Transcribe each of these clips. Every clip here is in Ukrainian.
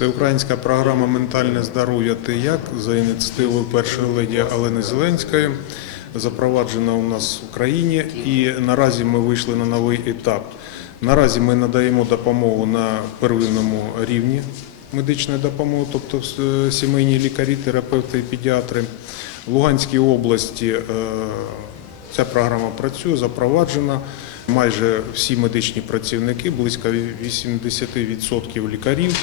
Всеукраїнська програма Ментальне здоров'я Ти як за ініціативою першої леді Олени Зеленської запроваджена у нас в Україні, і наразі ми вийшли на новий етап. Наразі ми надаємо допомогу на первинному рівні медичної допомоги, тобто е, сімейні лікарі, терапевти і педіатри. В Луганській області е, ця програма працює, запроваджена. Майже всі медичні працівники, близько 80% лікарів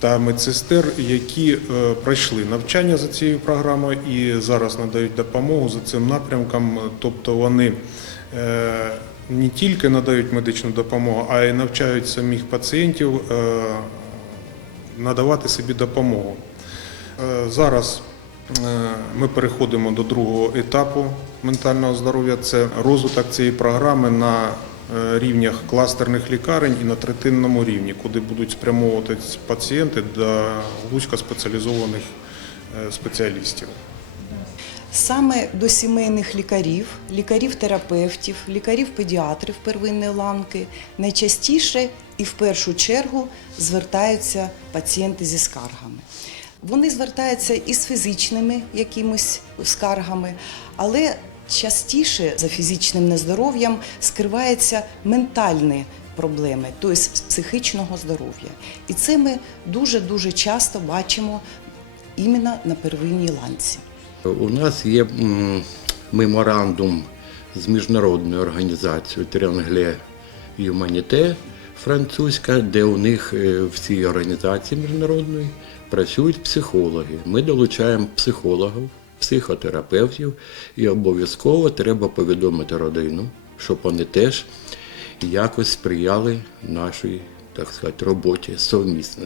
та медсестер, які е, пройшли навчання за цією програмою і зараз надають допомогу за цим напрямком. Тобто вони е, не тільки надають медичну допомогу, а й навчають самих пацієнтів е, надавати собі допомогу. Зараз ми переходимо до другого етапу ментального здоров'я. Це розвиток цієї програми на рівнях кластерних лікарень і на третинному рівні, куди будуть спрямовувати пацієнти до вузькоспеціалізованих е, спеціалістів. Саме до сімейних лікарів, лікарів-терапевтів, лікарів-педіатрів первинної ланки найчастіше і в першу чергу звертаються пацієнти зі скаргами. Вони звертаються із фізичними якимись скаргами, але частіше за фізичним нездоров'ям скриваються ментальні проблеми, тобто з психічного здоров'я. І це ми дуже-дуже часто бачимо іменно на первинній ланці. У нас є меморандум з міжнародною організацією Triangle Humanité французька, де у них е, в цій організації міжнародної працюють психологи. Ми долучаємо психологів, психотерапевтів, і обов'язково треба повідомити родину, щоб вони теж якось сприяли нашій, так сказати, роботі совмісно.